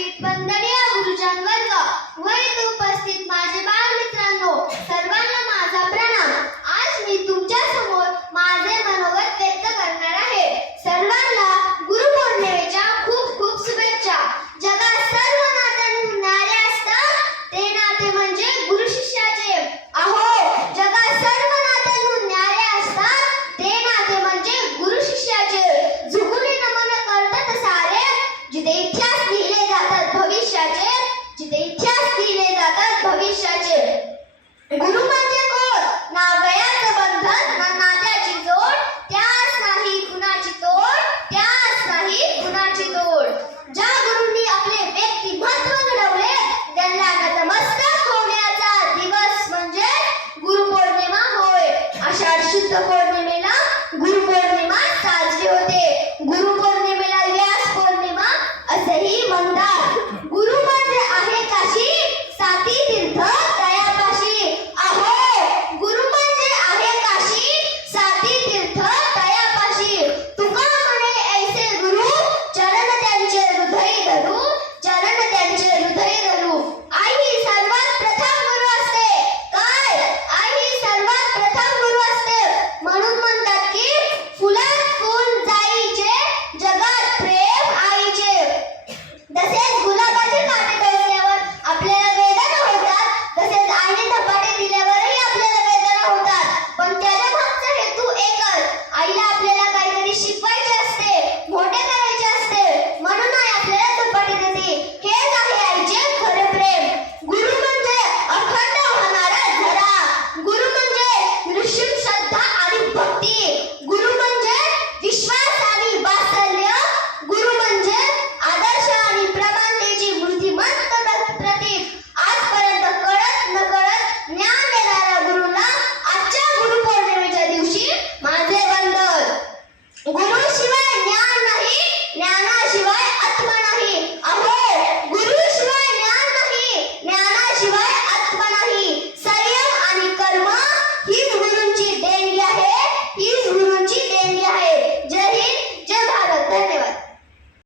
विद्यापीठ वंदनीय गुरुजन वर्ग व इथे उपस्थित माझे बालमित्रांनो, सर्वांना माझा प्रणाम। आज मी तुमच्या समोर माझे मनोगत व्यक्त करणार आहे। सर्वांना गुरुपौर्णिमेच्या खूप खूप शुभेच्छा। जगात सर्व नात्यांहून न्यारे असतात ते नाते म्हणजे गुरु शिष्याचे। अहो, जगात सर्व नात्यांहून न्यारे असतात ते नाते म्हणजे गुरु शिष्याचे। झुकून नमन करतात सारे, जिथे इतिहास लिहिले जातात भविष्याचे, जिथे इतिहास लिहिले जातात भविष्याचे। गुरु